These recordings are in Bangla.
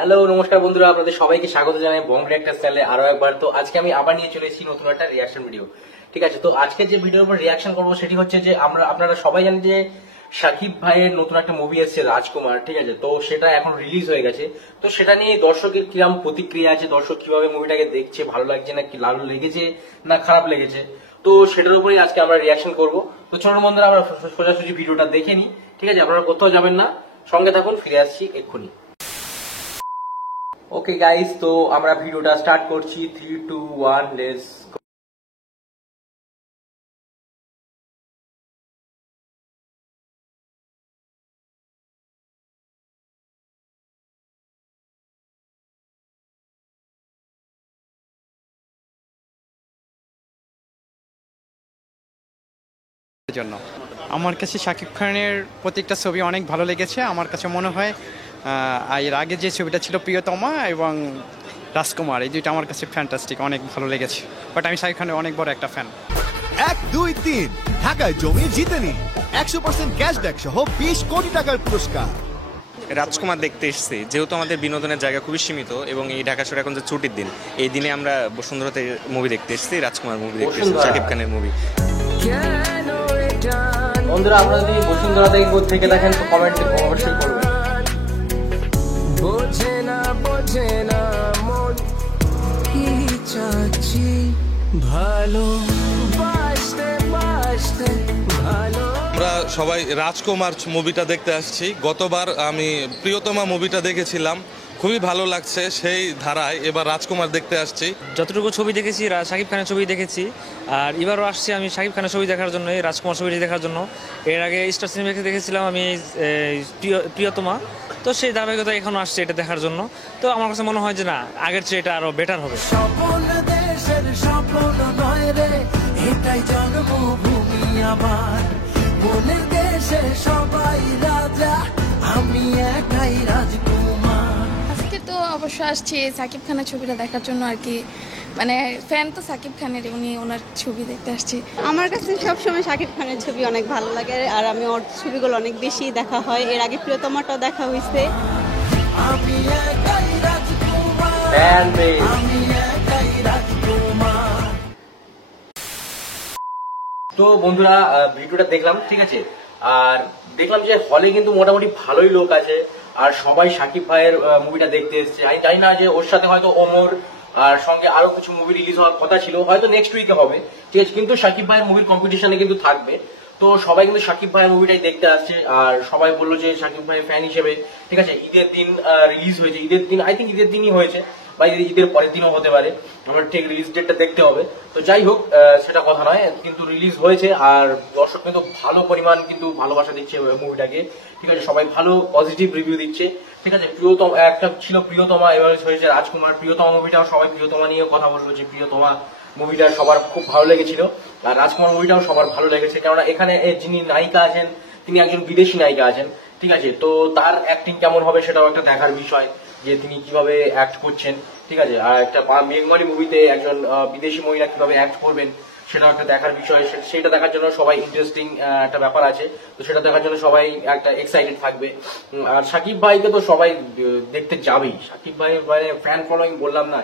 হ্যালো নমস্কার বন্ধুরা, আপনাদের সবাইকে স্বাগত জানাই বং রিঅ্যাক্টার্স চ্যানেলে আরো একবার। তো আজকে আমি আবার নিয়ে চলে এসেছি নতুন একটা রিঅ্যাকশন ভিডিও। ঠিক আছে, তো আজকে যে ভিডিওর উপর রিঅ্যাকশন করবো সেটি হচ্ছে যে আপনারা সবাই জানেন যে শাকিব ভাইয়ের নতুন একটা মুভি এসেছে রাজকুমার। ঠিক আছে, তো সেটা এখন রিলিজ হয়ে গেছে। তো সেটা নিয়ে দর্শকের কিরকম প্রতিক্রিয়া আছে, দর্শক কিভাবে মুভিটাকে দেখছে, ভালো লাগছে না কি ভালো লেগেছে না খারাপ লেগেছে, তো সেটার উপরেই আজকে আমরা রিঅ্যাকশন করবো। তো চলো বন্ধুরা আমরা সোজাসুজি ভিডিওটা দেখে নিই। ঠিক আছে, আপনারা কোথাও যাবেন না, সঙ্গে থাকুন, ফিরে আসছি এক্ষুনি। ওকে গাইস, তো আমরা ভিডিওটা স্টার্ট করছি। 3, 2, 1 লেটস গো। জন্য আমার কাছে শাকিব খানের প্রত্যেকটা ছবি অনেক ভালো লেগেছে। আমার কাছে মনে হয় এর আগে যে ছবিটা ছিল প্রিয়তমা এবং রাজকুমার, এই দুইটা আমার কাছে ফ্যান্টাস্টিক, অনেক ভালো লেগেছে। বাট আমি শাকিব খানের অনেক বড় একটা ফ্যান। 1, 2, 3 ঢাকায় জমি জিতে নিন 100% ক্যাশব্যাক সহ 20 কোটি টাকার পুরস্কার। রাজকুমার দেখতে এসেছি, যেহেতু আমাদের বিনোদনের জায়গা খুবই সীমিত এবং এই ঢাকা শহরে এখন যে ছুটির দিন, এই দিনে আমরা বসুন্ধরাতে মুভি দেখতে এসেছি, রাজকুমার মুভি দেখতে এসেছি, শাকিব খানের মুভি। বন্ধুরা আপনারা যদি বসুন্ধরা থেকে দেখেন তো কমেন্টে অবশ্যই করবেন। আমরা সবাই রাজকুমার মুভিটা দেখতে আসছি। গতবার আমি প্রিয়তমা মুভিটা দেখেছিলাম, খুবই ভালো লাগছে, সেই ধারায় এবার রাজকুমার দেখতে আসছি। যতটুকু ছবি দেখেছি শাকিব খানের ছবি দেখেছি, আর এবারও আসছি আমি শাকিব খানের ছবি দেখার জন্য, এই রাজকুমার ছবিটি দেখার জন্য। এর আগে স্টার সিনেমাকে দেখেছিলাম আমি প্রিয়তমা, তো সেই ধারাবাহিকতা এখনো আসছে এটা দেখার জন্য। তো আমার কাছে মনে হয় যে না, আগের চেয়ে এটা আরো বেটার হবে। আজকে তো অবশ্য আসছি সাকিব খানের ছবিটা দেখার জন্য আর কি, মানে ফ্যান তো সাকিব খানের, ওনার ছবি দেখতে আসছি। আমার কাছে সবসময় শাকিব খানের ছবি অনেক ভালো লাগে, আর আমি ওর ছবিগুলো অনেক বেশি দেখা হয়। এর আগে প্রিয়তমাটাও দেখা হয়েছে। তো বন্ধুরা ভিডিওটা দেখলাম, ঠিক আছে, আর দেখলাম যে হলে কিন্তু মোটামুটি ভালোই লোক আছে, আর সবাই শাকিব ভাইয়ের মুভিটা দেখতে এসছে। আমি জানি না যে ওর সাথে হয়তো ওমর আর সঙ্গে আরো কিছু মুভি রিলিজ হওয়ার কথা ছিল, হয়তো নেক্সট উইকে হবে, ঠিক আছে, কিন্তু শাকিব ভাইয়ের মুভির কম্পিটিশনে কিন্তু থাকবে। তো সবাই কিন্তু শাকিব ভাইয়ের মুভিটাই দেখতে আসছে, আর সবাই বললো যে শাকিব ভাইয়ের ফ্যান হিসেবে, ঠিক আছে, ঈদের দিন রিলিজ হয়েছে, ঈদের দিন আই থিঙ্ক ঈদের দিনই হয়েছে বা ঈদের পরের দিনও হতে পারে, আমার ঠিক রিলিজ ডেটটা দেখতে হবে। তো যাই হোক, সেটা কথা নয়, কিন্তু রিলিজ হয়েছে আর দর্শক কিন্তু ভালো পরিমাণ কিন্তু ভালোবাসা দিচ্ছে মুভিটাকে। ঠিক আছে, সবাই ভালো পজিটিভ রিভিউ দিচ্ছে। ঠিক আছে, প্রিয়তম একটা ছিল প্রিয়তমা, এবার হয়েছে রাজকুমার। প্রিয়তমা মুভিটাও সবাই প্রিয়তমা নিয়ে কথা বললো যে প্রিয়তমা মুভিটা সবার খুব ভালো লেগেছিল, আর রাজকুমার মুভিটাও সবার ভালো লেগেছে। কেননা এখানে যিনি নায়িকা আছেন তিনি একজন বিদেশি নায়িকা আছেন। ঠিক আছে, তো তার অ্যাক্টিং কেমন হবে সেটাও একটা দেখার বিষয়, যে তিনি কিভাবে অ্যাক্ট করছেন। ঠিক আছে, আর একটা মেঘমালি মুভিতে একজন বিদেশি মহিলা কিভাবে অ্যাক্ট করবেন সেটাও একটা দেখার বিষয়। সেটা দেখার জন্য সবাই ইন্টারেস্টিং একটা ব্যাপার আছে, তো সেটা দেখার জন্য সবাই একটা এক্সাইটেড থাকবে। আর শাকিব ভাইকে তো সবাই দেখতে যাবেই। শাকিব ভাই মানে ফ্যান ফলোয়িং বললাম না,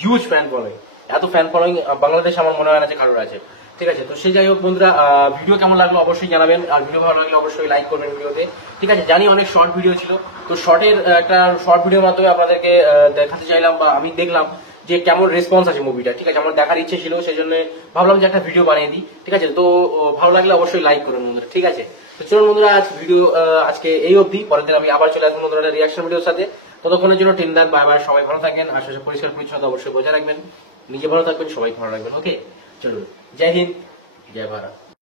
হিউজ ফ্যান ফলোয়িং। এত ফ্যান ফলোয়িং বাংলাদেশে আমার মনে হয় না যে কারোর আছে। ঠিক আছে, তো সেই যাই হোক বন্ধুরা, ভিডিও কেমন লাগলো অবশ্যই জানাবেন, আর ভিডিও ভালো লাগলে অবশ্যই লাইক করবেন ভিডিওতে। ঠিক আছে, জানি অনেক শর্ট ভিডিও ছিল, তো শর্টের একটা শর্ট ভিডিওর মাধ্যমে আপনাদেরকে দেখাতে চাইলাম, বা আমি দেখলাম যে কেমন রেসপন্স আছে মুভিটা। ঠিক আছে, আমার দেখার ইচ্ছে ছিল, সেই জন্য ভাবলাম যে একটা ভিডিও বানিয়ে দিই। ঠিক আছে, তো ভালো লাগলে অবশ্যই লাইক করুন বন্ধুরা। ঠিক আছে, তো চলুন বন্ধুরা, আজকে এই অবধি। পরের দিন আমি আবার চলে আসবো নতুন একটা রিয়াকশন ভিডিওর সাথে। ততক্ষণের জন্য টেন দান, বাই বাই, সবাই ভালো থাকবেন, আর শেষে পরিষ্কার পরিচ্ছন্নতা অবশ্যই বজায় রাখবেন, নিজে ভালো থাকবেন, সবাই ভালো রাখবেন। ওকে, চলুন, জয় হিন্দ, জয় ভারত।